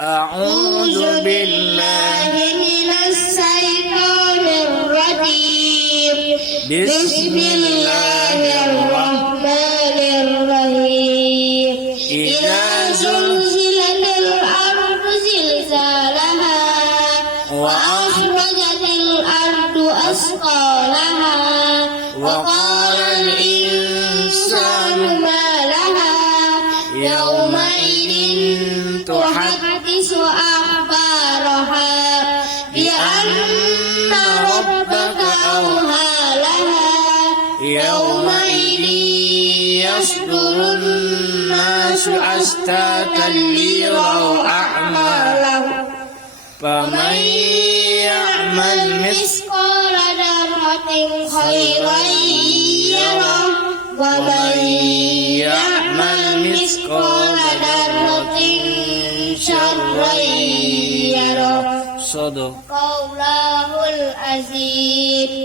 أعوذ بالله من الشيطان الرجيم بسم الله الرحمن الرحيم إذا زلزلت الأرض زلزالها وأخرجت الأرض أثقالها وقال الإنسان ما لها يومئذ تحدث أخبارها بأن ربك أوحى لها يومئذ يصدر الناس أشتاتا ليروا أعمالهم فمن يعمل مثقال ذرة خيرا يره ومن يعمل مثقال ذرة شرا يره صدق قوله العظيم.